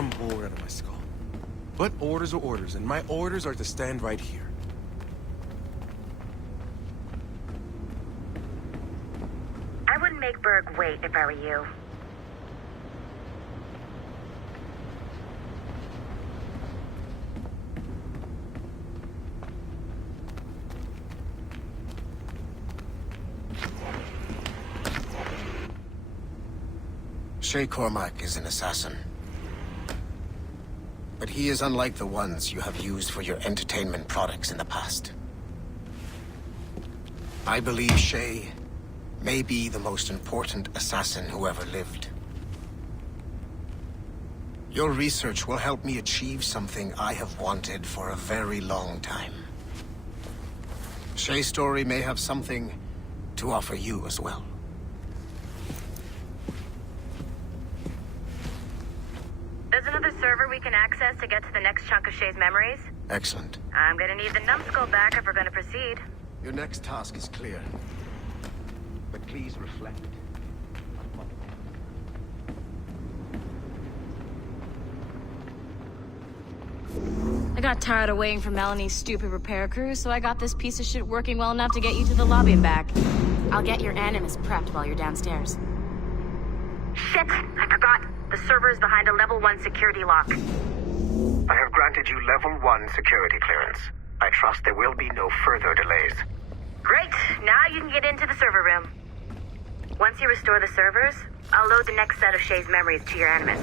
I'm bored out of my skull. But orders are orders, and my orders are to stand right here. I wouldn't make Berg wait if I were you. Shay Cormac is an assassin. But he is unlike the ones you have used for your entertainment products in the past. I believe Shay may be the most important assassin who ever lived. Your research will help me achieve something I have wanted for a very long time. Shay's story may have something to offer you as well. There's another server we can access to get to the next chunk of Shay's memories. Excellent. I'm gonna need the numbskull back if we're gonna proceed. Your next task is clear. But please reflect. I got tired of waiting for Melanie's stupid repair crew, so I got this piece of shit working well enough to get you to the lobby and back. I'll get your animus prepped while you're downstairs. Shit! I forgot. The server is behind a level 1 security lock. I have granted you level 1 security clearance. I trust there will be no further delays. Great! Now you can get into the server room. Once you restore the servers, I'll load the next set of Shay's memories to your animus.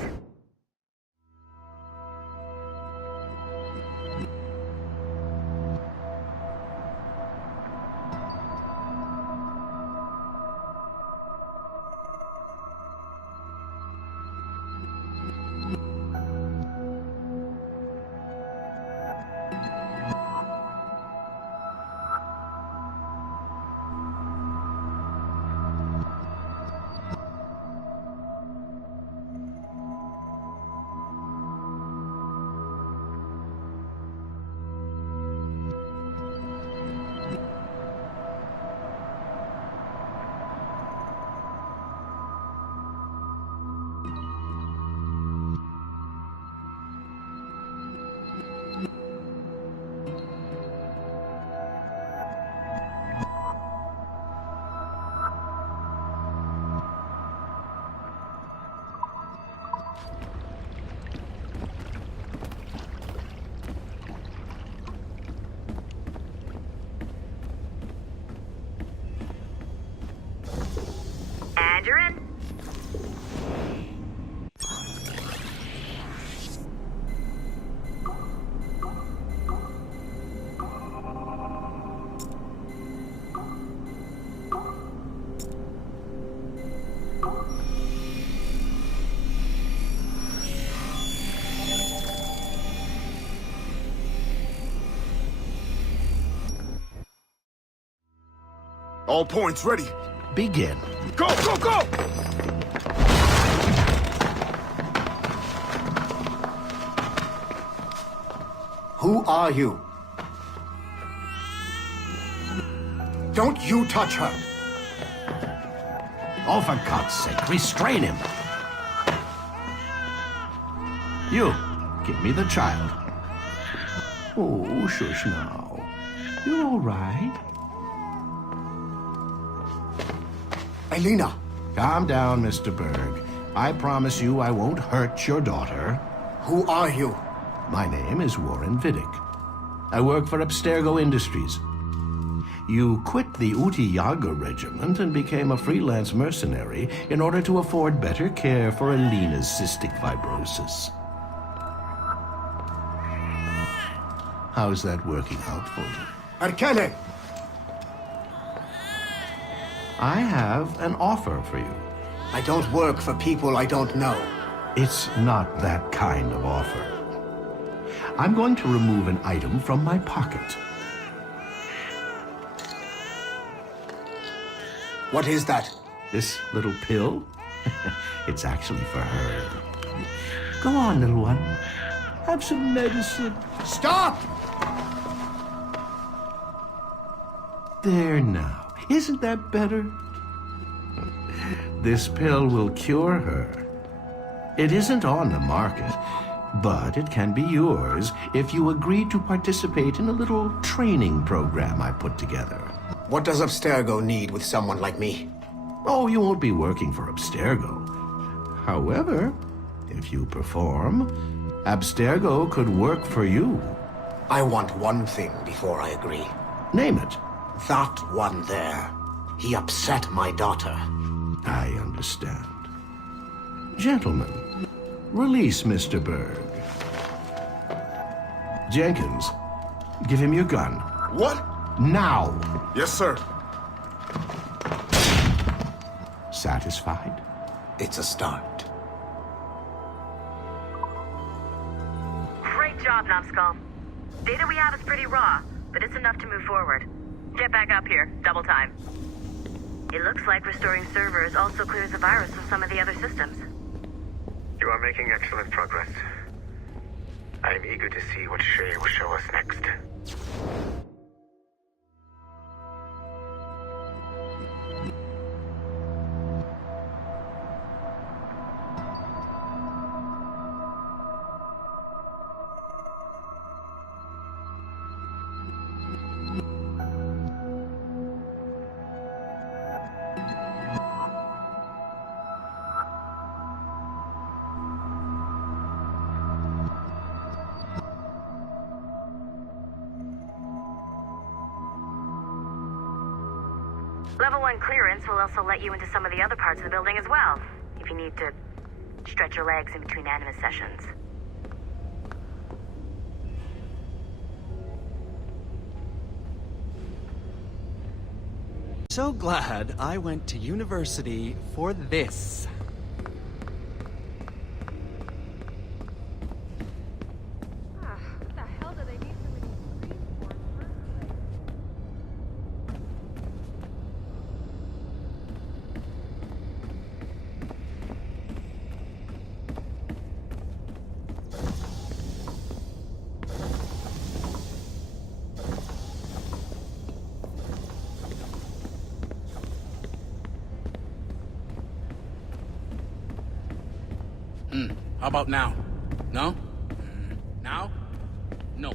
And you're in. All points ready. Begin. Go, go, go! Who are you? Don't you touch her! Oh, for God's sake, restrain him. You, give me the child. Oh, shush now. You're all right. Elena! Calm down, Mr. Berg. I promise you I won't hurt your daughter. Who are you? My name is Warren Vidic. I work for Abstergo Industries. You quit the Uti Yaga regiment and became a freelance mercenary in order to afford better care for Elena's cystic fibrosis. How's that working out for you? Arkele! I have an offer for you. I don't work for people I don't know. It's not that kind of offer. I'm going to remove an item from my pocket. What is that? This little pill? It's actually for her. Go on, little one. Have some medicine. Stop! There now. Isn't that better? This pill will cure her. It isn't on the market. But it can be yours if you agree to participate in a little training program I put together. What does Abstergo need with someone like me? Oh, you won't be working for Abstergo. However, if you perform, Abstergo could work for you. I want one thing before I agree. Name it. That one there. He upset my daughter. I understand. Gentlemen, release Mr. Berg. Jenkins, give him your gun. What? Now! Yes, sir. Satisfied? It's a start. Great job, Numbskull. Data we have is pretty raw, but it's enough to move forward. Get back up here. Double time. It looks like restoring servers also clears the virus from some of the other systems. You are making excellent progress. I am eager to see what Shay will show us next. Level 1 clearance will also let you into some of the other parts of the building as well, if you need to stretch your legs in between Animus sessions. So glad I went to university for this. What the hell do they need so many screens for in the first place? How about now? No? Now? No.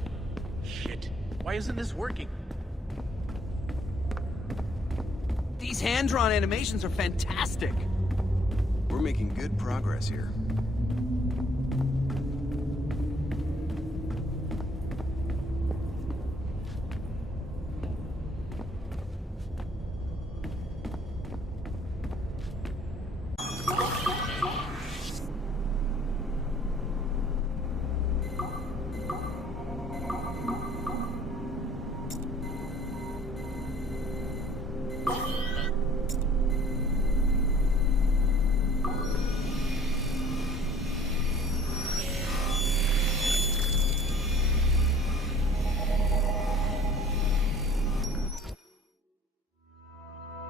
Shit. Why isn't this working? These hand-drawn animations are fantastic. We're making good progress here.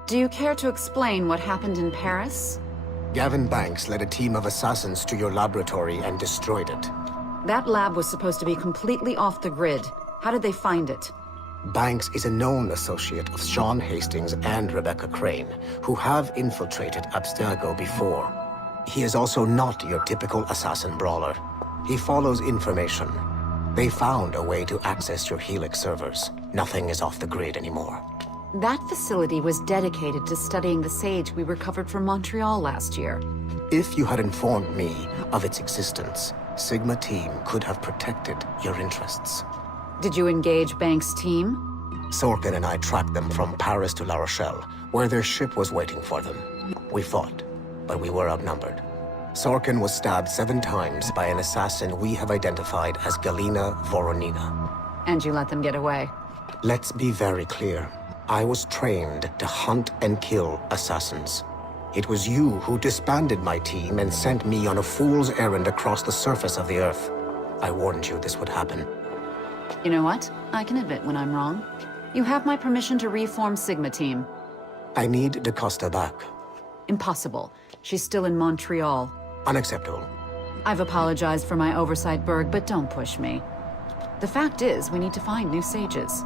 Do you care to explain what happened in Paris? Gavin Banks led a team of assassins to your laboratory and destroyed it. That lab was supposed to be completely off the grid. How did they find it? Banks is a known associate of Sean Hastings and Rebecca Crane, who have infiltrated Abstergo before. He is also not your typical assassin brawler. He follows information. They found a way to access your Helix servers. Nothing is off the grid anymore. That facility was dedicated to studying the sage we recovered from Montreal last year. If you had informed me of its existence, Sigma Team could have protected your interests. Did you engage Banks' team? Sorkin and I tracked them from Paris to La Rochelle, where their ship was waiting for them. We fought, but we were outnumbered. Sorkin was stabbed 7 times by an assassin we have identified as Galina Voronina. And you let them get away? Let's be very clear. I was trained to hunt and kill assassins. It was you who disbanded my team and sent me on a fool's errand across the surface of the Earth. I warned you this would happen. You know what? I can admit when I'm wrong. You have my permission to reform Sigma Team. I need DaCosta back. Impossible. She's still in Montreal. Unacceptable. I've apologized for my oversight, Berg, but don't push me. The fact is, we need to find new sages.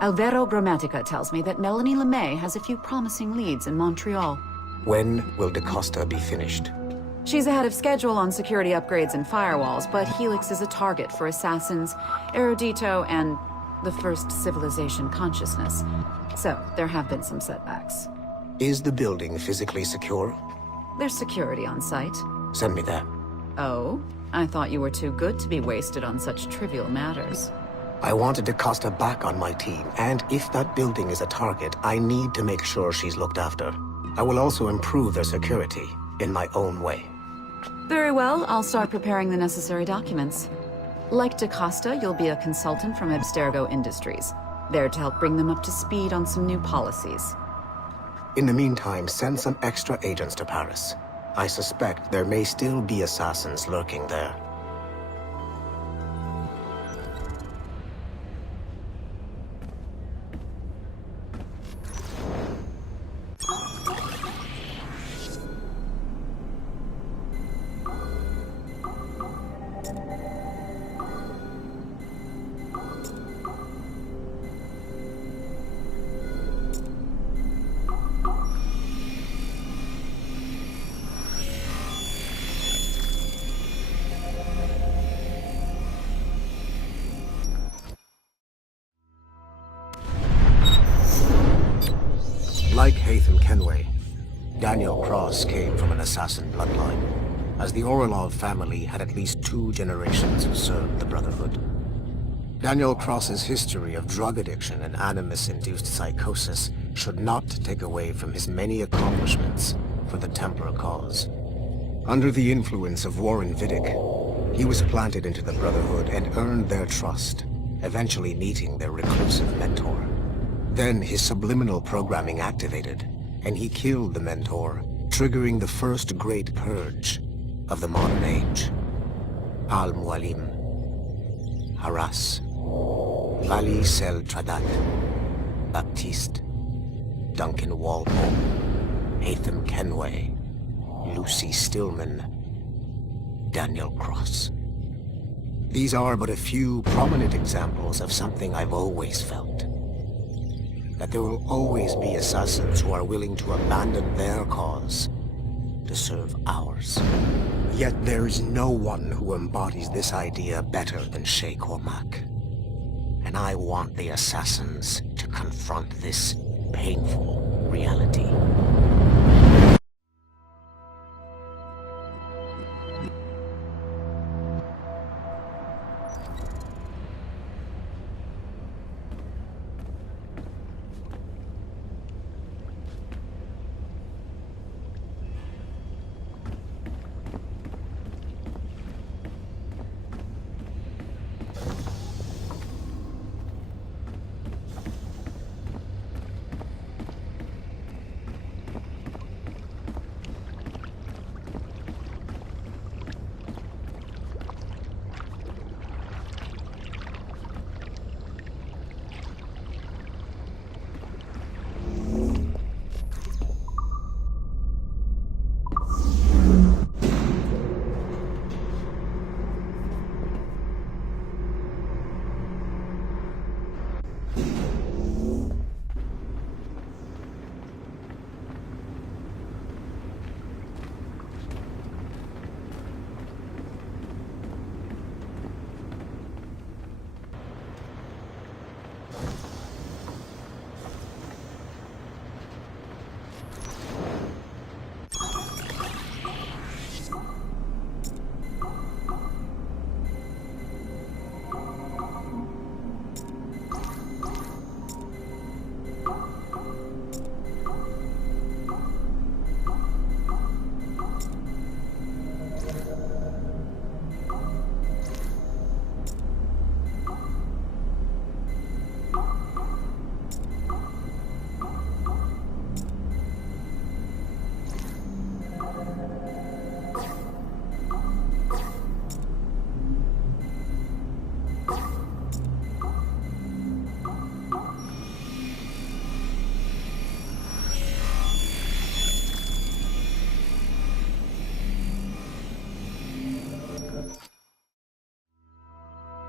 Alvaro Grammatica tells me that Melanie LeMay has a few promising leads in Montreal. When will DaCosta be finished? She's ahead of schedule on security upgrades and firewalls, but Helix is a target for assassins, Erudito, and the first civilization consciousness. So, there have been some setbacks. Is the building physically secure? There's security on site. Send me there. Oh? I thought you were too good to be wasted on such trivial matters. I wanted DaCosta back on my team, and if that building is a target, I need to make sure she's looked after. I will also improve their security, in my own way. Very well, I'll start preparing the necessary documents. Like DaCosta, you'll be a consultant from Abstergo Industries, there to help bring them up to speed on some new policies. In the meantime, send some extra agents to Paris. I suspect there may still be assassins lurking there. Like Haytham Kenway, Daniel Cross came from an assassin bloodline, as the Orlov family had at least 2 generations who served the Brotherhood. Daniel Cross's history of drug addiction and animus-induced psychosis should not take away from his many accomplishments for the Templar cause. Under the influence of Warren Vidic, he was planted into the Brotherhood and earned their trust, eventually meeting their reclusive mentor. Then his subliminal programming activated, and he killed the mentor, triggering the first great purge of the modern age. Al-Mualim, Haras, Vali Sel Tradat, Baptiste, Duncan Walpole, Haytham Kenway, Lucy Stillman, Daniel Cross. These are but a few prominent examples of something I've always felt. That there will always be assassins who are willing to abandon their cause to serve ours. Yet there is no one who embodies this idea better than Shay Cormac. And I want the assassins to confront this painful reality.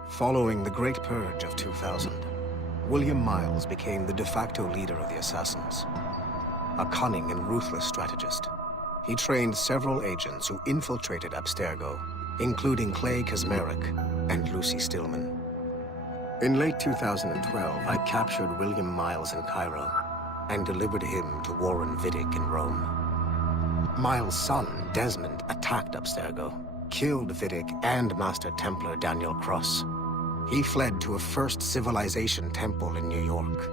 Following the Great Purge of 2000, William Miles became the de facto leader of the Assassins. A cunning and ruthless strategist, he trained several agents who infiltrated Abstergo, including Clay Kazmarek and Lucy Stillman. In late 2012, I captured William Miles in Cairo and delivered him to Warren Vidic in Rome. Miles' son, Desmond, attacked Abstergo, killed Vidic and Master Templar Daniel Cross. He fled to a First Civilization temple in New York.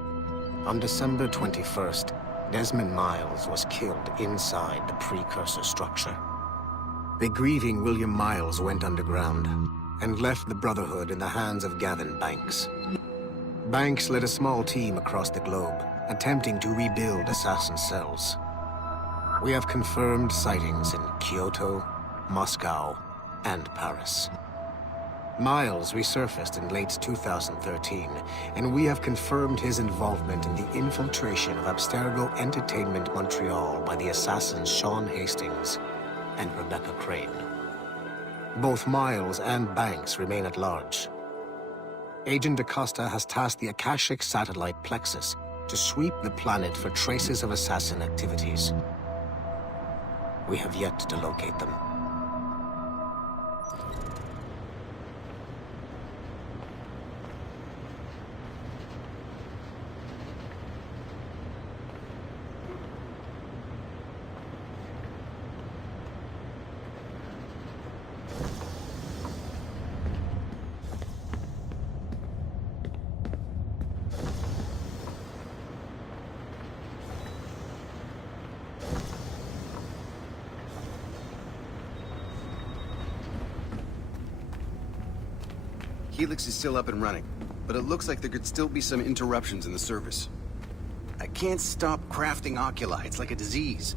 On December 21st, Desmond Miles was killed inside the precursor structure. The grieving William Miles went underground and left the Brotherhood in the hands of Gavin Banks. Banks led a small team across the globe, attempting to rebuild assassin cells. We have confirmed sightings in Kyoto, Moscow, and Paris. Miles resurfaced in late 2013, and we have confirmed his involvement in the infiltration of Abstergo Entertainment Montreal by the assassins Sean Hastings and Rebecca Crane. Both Miles and Banks remain at large. Agent Acosta has tasked the Akashic satellite Plexus to sweep the planet for traces of assassin activities. We have yet to locate them. Helix is still up and running, but it looks like there could still be some interruptions in the service. I can't stop crafting oculi. It's like a disease.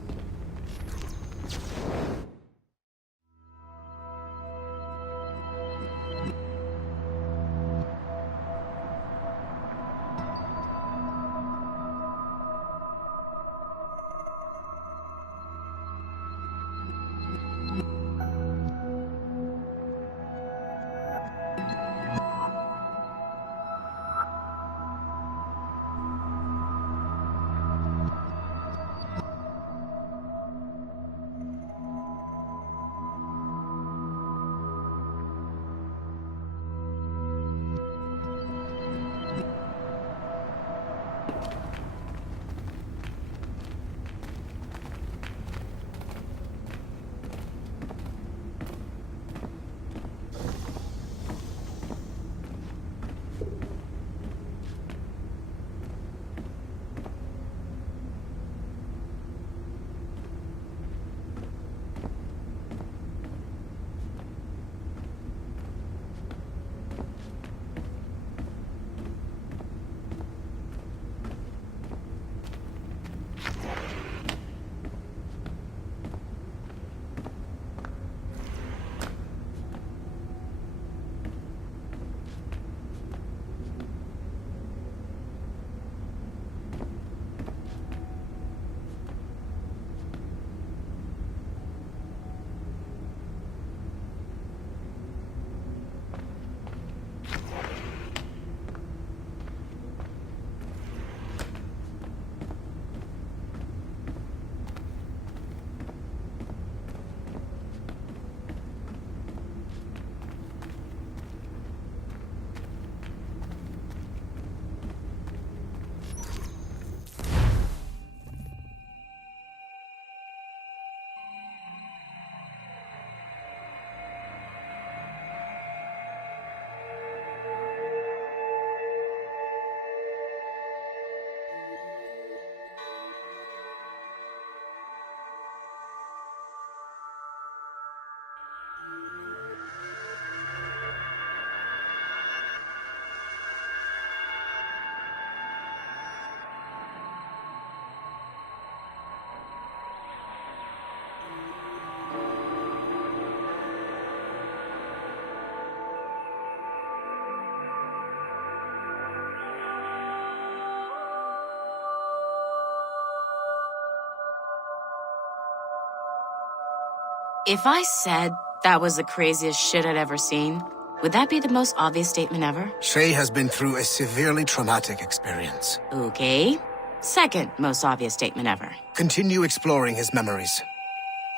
If I said that was the craziest shit I'd ever seen, would that be the most obvious statement ever? Shay has been through a severely traumatic experience. Okay. Second most obvious statement ever. Continue exploring his memories.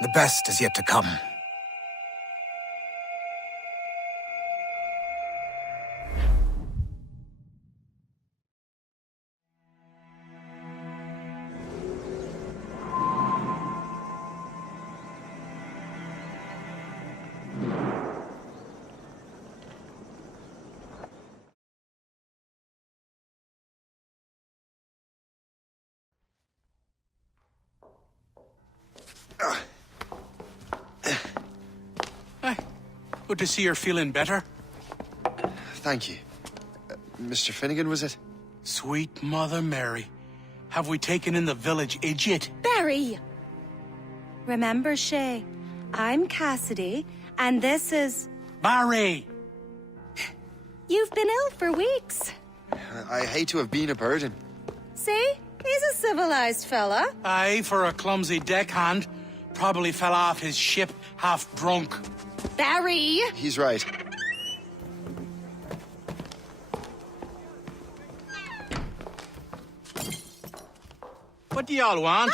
The best is yet to come. Good to see you're feeling better. Thank you. Mr. Finnegan, was it? Sweet Mother Mary. Have we taken in the village idiot? Barry! Remember, Shay, I'm Cassidy, and this is... Barry! You've been ill for weeks. I hate to have been a burden. See? He's a civilized fella. Aye, for a clumsy deckhand. Probably fell off his ship half drunk. Barry! He's right. What do y'all want?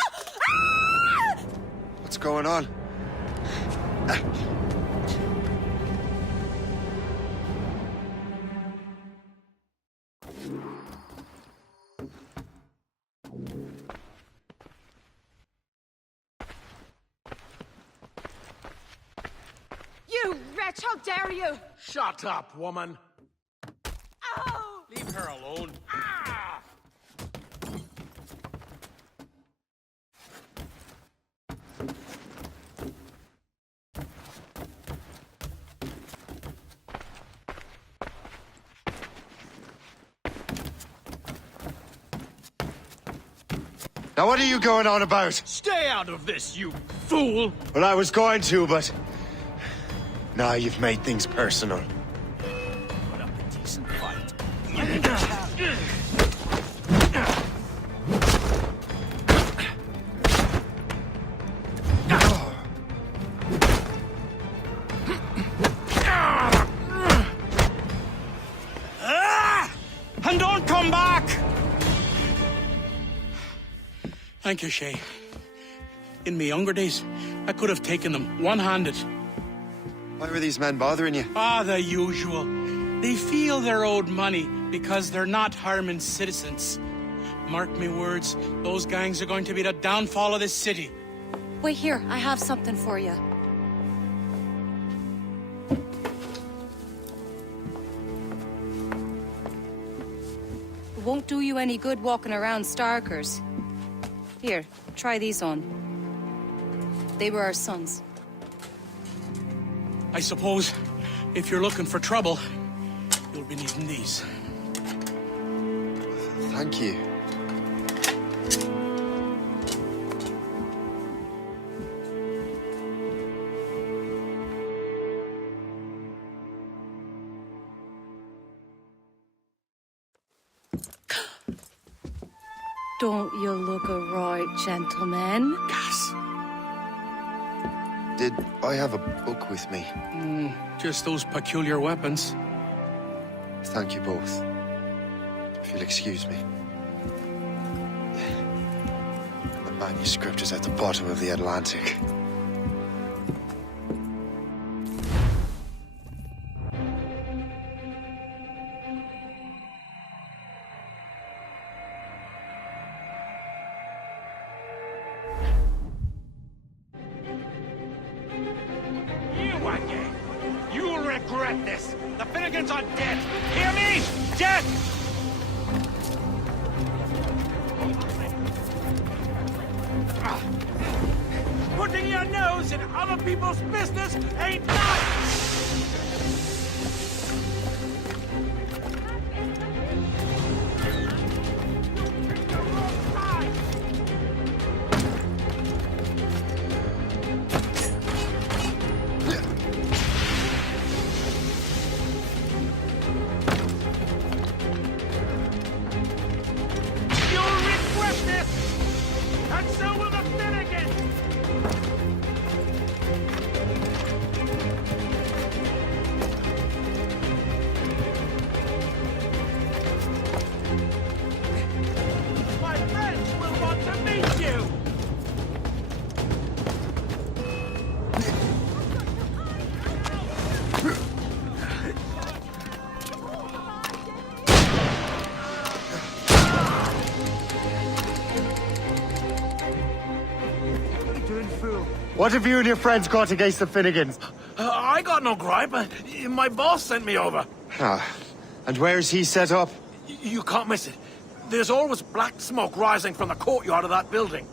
What's going on? You wretch, how dare you! Shut up, woman. Oh! Leave her alone. Ah! Now what are you going on about? Stay out of this, you fool! Well, I was going to, but... Now you've made things personal. Put up a decent fight. And don't come back! Thank you, Shay. In my younger days, I could have taken them one-handed. Why were these men bothering you? Ah, the usual. They feel they're owed money because they're not harming citizens. Mark me words, those gangs are going to be the downfall of this city. Wait here, I have something for you. It won't do you any good walking around Starkers. Here, try these on. They were our sons. I suppose, if you're looking for trouble, you'll be needing these. Thank you. Don't you look a right gentleman? Gas. Did I have a book with me? Just those peculiar weapons. Thank you both. If you'll excuse me. The manuscript is at the bottom of the Atlantic. You'll regret this. The Finnegans are dead. Hear me? Dead! Putting your nose in other people's business ain't nice! What have you and your friends got against the Finnegans? I got no gripe. My boss sent me over. Ah, and where's he set up? You can't miss it. There's always black smoke rising from the courtyard of that building.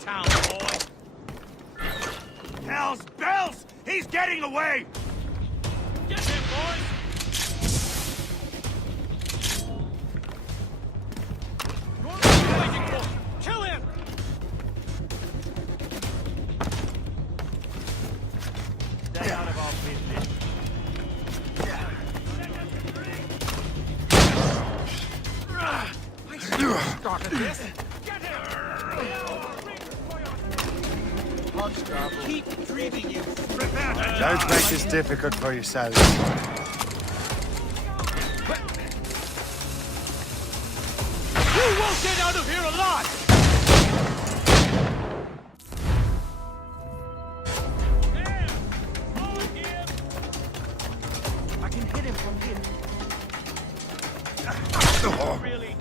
Town, boy. Hell's bells! He's getting away! Get him, boys! What are you waiting for? Kill him! Stay out of our business. I started this. Get him! Keep dreaming, you. Don't make this difficult for yourselves. You won't get out of here alive! I can hit him from here. Really?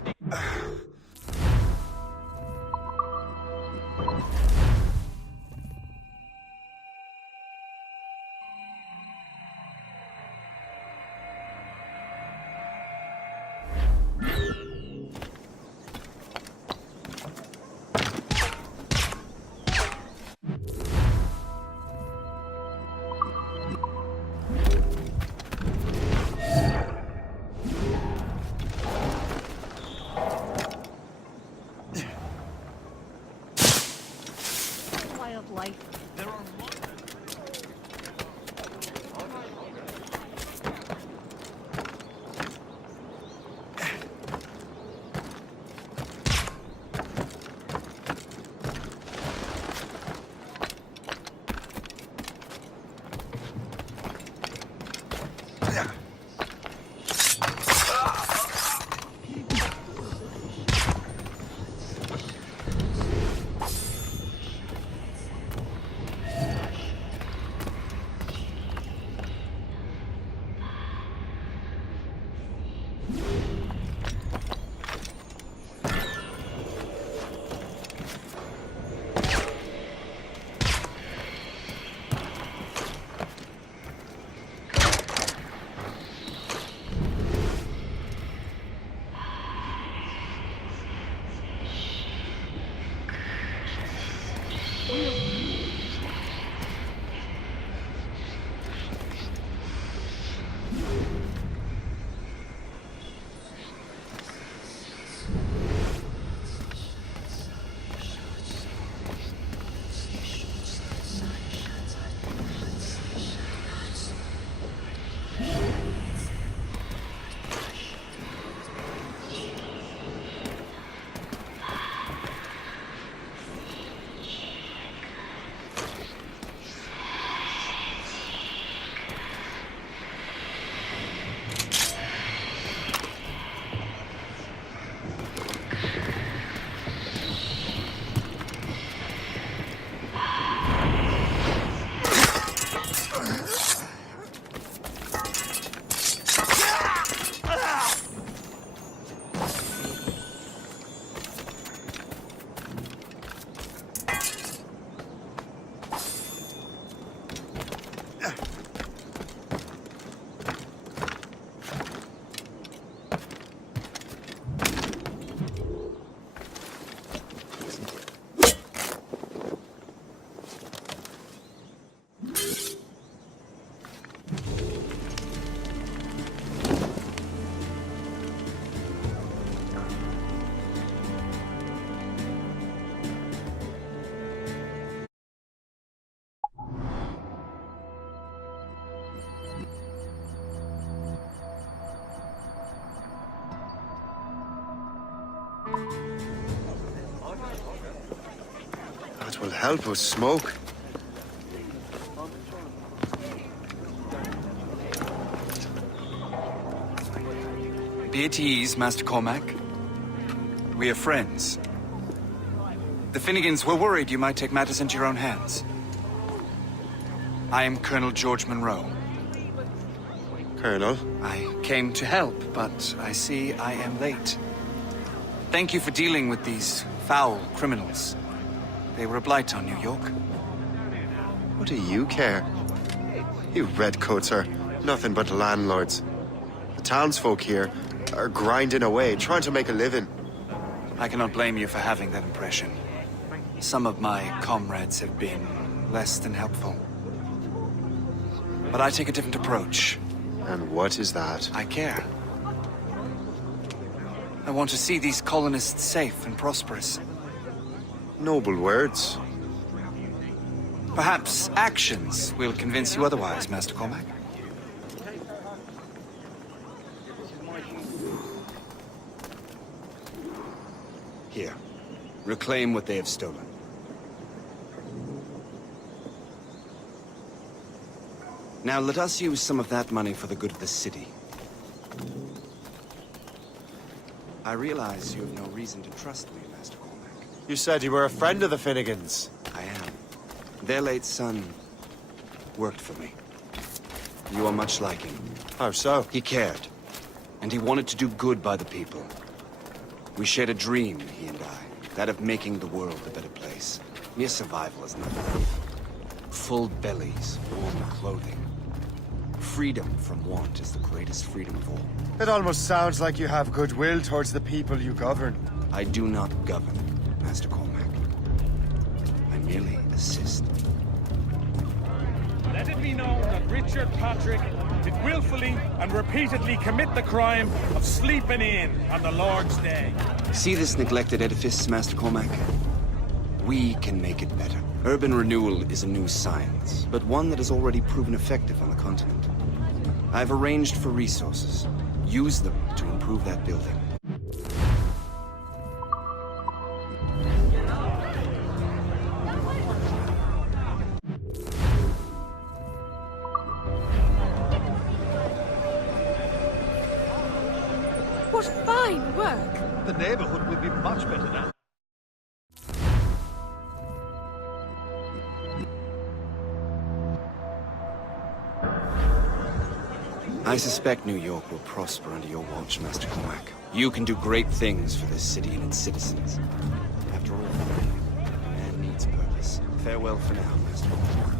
will help us smoke. Be at ease, Master Cormac. We are friends. The Finnegans were worried you might take matters into your own hands. I am Colonel George Monroe. Colonel? I came to help, but I see I am late. Thank you for dealing with these foul criminals. They were a blight on New York. What do you care? You redcoats are nothing but landlords. The townsfolk here are grinding away, trying to make a living. I cannot blame you for having that impression. Some of my comrades have been less than helpful. But I take a different approach. And what is that? I care. I want to see these colonists safe and prosperous. Noble words. Perhaps actions will convince you otherwise, Master Cormac. Here. Reclaim what they have stolen. Now let us use some of that money for the good of the city. I realize you have no reason to trust me, Master Cormac. You said you were a friend of the Finnegans. I am. Their late son worked for me. You are much like him. How so? He cared, and he wanted to do good by the people. We shared a dream, he and I, that of making the world a better place. Mere survival is not enough. Full bellies, warm clothing. Freedom from want is the greatest freedom of all. It almost sounds like you have goodwill towards the people you govern. I do not govern, Master Cormac. I merely assist. Let it be known that Richard Patrick did willfully and repeatedly commit the crime of sleeping in on the Lord's Day. See this neglected edifice, Master Cormac? We can make it better. Urban renewal is a new science, but one that has already proven effective on the continent. I've arranged for resources. Use them to improve that building. What fine work! The neighborhood will be much better now. I suspect New York will prosper under your watch, Master Cormac. You can do great things for this city and its citizens. After all, man needs purpose. Farewell for now, Master Cormac.